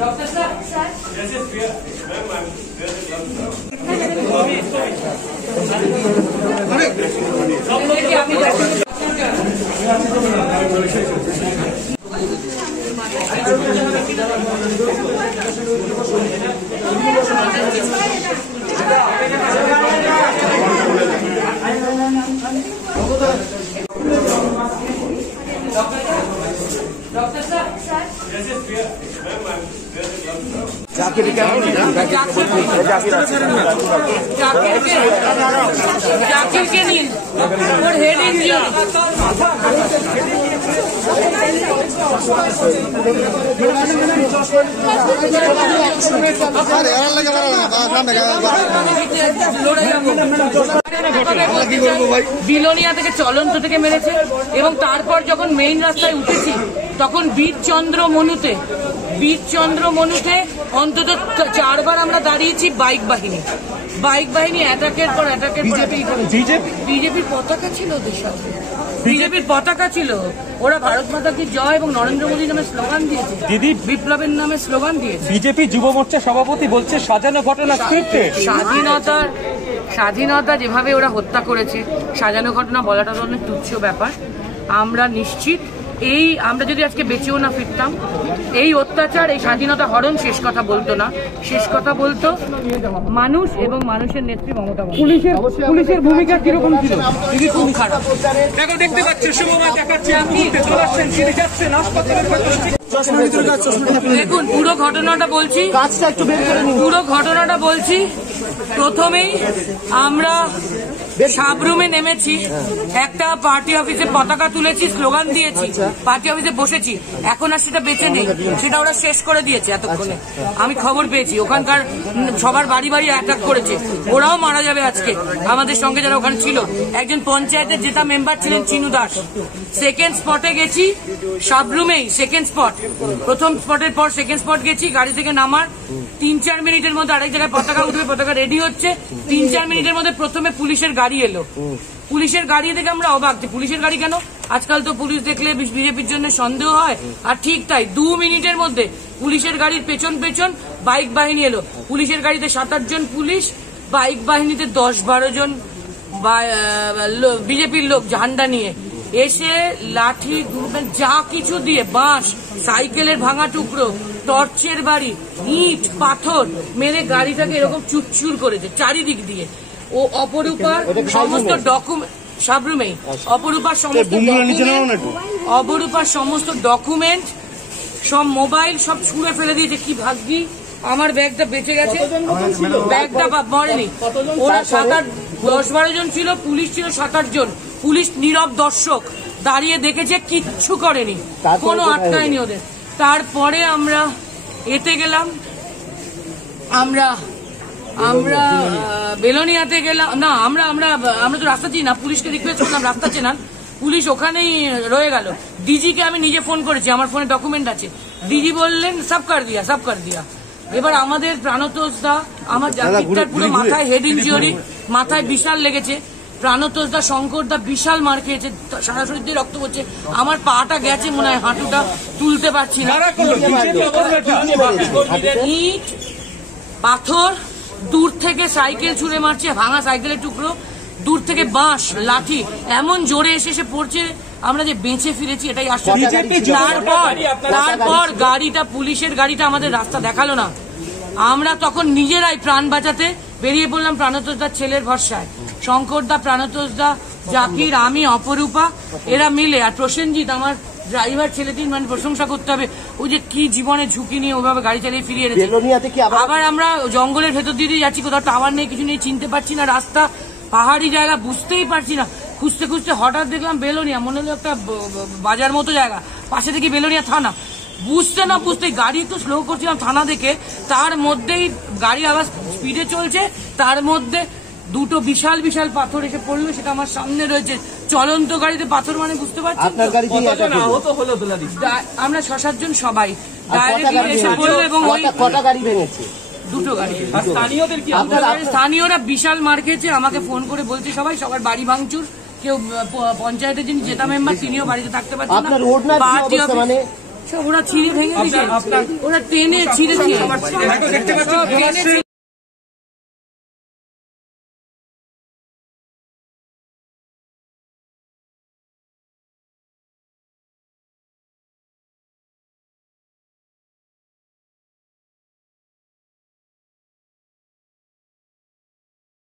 doctor साहब doctor साहब जाकिर के नहीं और हेड इंजरी বিলোনিয়া থেকে চলন্ত থেকে মেরেছে এবং তারপর যখন মেইন রাস্তায় উঠেছি তখন বীরচন্দ্র মনুতে অন্তত 4 বার আমরা দাঁড়িয়েছি বাইক বাহিনী অ্যাটাকের পর অ্যাটাকের বিজেপির পতাকা ছিল ওদের সাথে বিজেপির পতাকা ছিল ওরা ভারত মাতা কি জয় এবং নরেন্দ্র মোদী নামে স্লোগান দিয়েছে দিদি বিপ্লবের নামে স্লোগান দিয়েছে বিজেপি যুব মোর্চা সভাপতি বলছে সাজানো ঘটনা স্ক্রিপ্টে স্বাধীনতা যেভাবে ওরা হত্যা করেছে সাজানো ঘটনা বলাটা তো অনেক তুচ্ছ ব্যাপার আমরা নিশ্চিত আমরা যদি আজকে বেঁচেও না ফিরতাম এই অত্যাচার এই স্বাধীনতা হরণ শেষ কথা বলতো মানুষ এবং মানুষের নেত্রী মমতা পুলিশের ভূমিকা কিরকম ছিল খুব খারাপ দেখতে পাচ্ছি দেখুন পুরো ঘটনাটা বলছি প্রথমেই আমরা সাবরুমে নেমেছি একটা পার্টি অফিসে পতাকা তুলেছি স্লোগান দিয়েছি পার্টি অফিসে বসেছি এখন আর সেটা বেঁচে নেই সেটা ওরা শেষ করে দিয়েছে এতক্ষণে আমি খবর পেয়েছি ওখানকার সবার বাড়ি অ্যাটাক করেছে ওরাও মারা যাবে আজকে আমাদের সঙ্গে যারা ওখানে ছিল একজন পঞ্চায়েতের জেতা মেম্বার ছিলেন চিনু দাস সেকেন্ড স্পটে গেছি সাবরুমেই সেকেন্ড স্পট প্রথম স্পটের পর সেকেন্ড স্পট গেছি গাড়ি থেকে নামার 3-4 মিনিটের মধ্যে আরেক জায়গায় পতাকা উঠবে পতাকা রেডি হচ্ছে 3-4 মিনিটের মধ্যে প্রথমে পুলিশের গাড়ি এলো পুলিশের গাড়ি দেখে আমরা অবাক যে পুলিশের গাড়ি কেন আজকাল তো পুলিশ দেখলে বিজেপির জন্য সন্দেহ হয় আর ঠিক তাই 2 মিনিটের মধ্যে পুলিশের গাড়ির পেছন বাইক বাহিনী এলো পুলিশের গাড়িতে 7-8 জন পুলিশ বাইক বাহিনীতে 10-12 জন বিজেপির লোক ঝান্ডা নিয়ে এসে লাঠি যা কিছু দিয়ে বাঁশ সাইকেলের ভাঙা টুকরো টর্চের বাড়ি ইট পাথর মেরে গাড়িটাকে এরকম চুরচুর করেছে চারিদিক দিয়ে ও অপরূপার সমস্ত ডকুমেন্ট সাবরুমেই অপরূপার সমস্ত ডকুমেন্ট সব মোবাইল সব ছুঁড়ে ফেলে দিয়েছে কি ভাগ্যি আমার ব্যাগটা বেঁচে গেছে ব্যাগটা মরেনি ওরা 7-10-12 জন ছিল পুলিশ ছিল 7-8 জন পুলিশ নীরব দর্শক দাঁড়িয়ে দেখেছে কিচ্ছু করেনি কোনো আটকায়নি ওদের তারপরে আমরা এতে গেলাম আমরা বেলোনিয়াতে গেলাম না আমরা তো রাস্তা চিনি না পুলিশকে রিকোয়েস্ট করলাম রাস্তা চেনান পুলিশ ওখানেই রয়ে গেল ডিজিকে আমি নিজে ফোন করেছি আমার ফোনে ডকুমেন্ট আছে ডিজি বললেন সব কর দিয়া এবার আমাদের প্রাণতোষ দা আমার জাতিটার পুরো মাথায় হেড ইনজিওরি মাথায় বিশাল লেগেছে প্রাণতোষ দা শঙ্কর দা বিশাল মার খেয়েছে সারা শরীর দিয়ে রক্ত পড়ছে আমার পাটা গেছে মনে হয় হাঁটুটা তুলতে পারছি না ইট পাথর দূর থেকে সাইকেল ছুঁড়ে মারছে ভাঙা সাইকেলের টুকরো দূর থেকে বাঁশ লাঠি এমন জোরে এসে পড়ছে আমরা যে বেঁচে ফিরেছি এটাই আশ্চর্য তারপর গাড়িটা পুলিশের গাড়িটা আমাদের রাস্তা দেখালো না আমরা তখন নিজেরাই প্রাণ বাঁচাতে বেরিয়ে পড়লাম প্রাণতোষ দার ছেলের ভরসায় শঙ্কর দা প্রাণতোষ দা জাকির আমি অপরূপা এরা মিলে আর প্রসেনজিৎ আমার ড্রাইভার ছেলেটির মানে প্রশংসা করতে হবে ওই যে কি জীবনে ঝুঁকি নিয়ে ওইভাবে গাড়ি চালিয়ে ফিরিয়ে এনেছে আবার আমরা জঙ্গলের ভেতর দিয়ে যাচ্ছি কোথাও টাওয়ার নেই কিছু নেই চিনতে পারছি না রাস্তা পাহাড়ি জায়গা বুঝতেই পারছি না খুঁজতে হঠাৎ দেখলাম বেলোনিয়া মনে হলো একটা বাজার মতো জায়গা পাশে দেখি বেলোনিয়া থানা বুঝতে না বুঝতে গাড়ি একটু স্লো করছিলাম থানা দেখে তার মধ্যেই গাড়ি আবার স্পিডে চলছে তার মধ্যে দুটো বিশাল পাথর এসে পড়লো সেটা আমার সামনে রয়েছে চলন্ত গাড়িতে পাথর মানে বুঝতে পারছি আমরা 6-7 জন সবাই এবং দুটো গাড়ি স্থানীয়রা বিশাল মার খেয়েছে আমাকে ফোন করে বলছে সবার বাড়ি ভাঙচুর কেউ পঞ্চায়েতের যিনি জেতা মেম্বার তিনিও বাড়িতে থাকতে পারছেন না সব ওরা ছিঁড়ে ভেঙে দিয়েছে, ওরা টেনে ছিঁড়েছে, দেখতে পাচ্ছি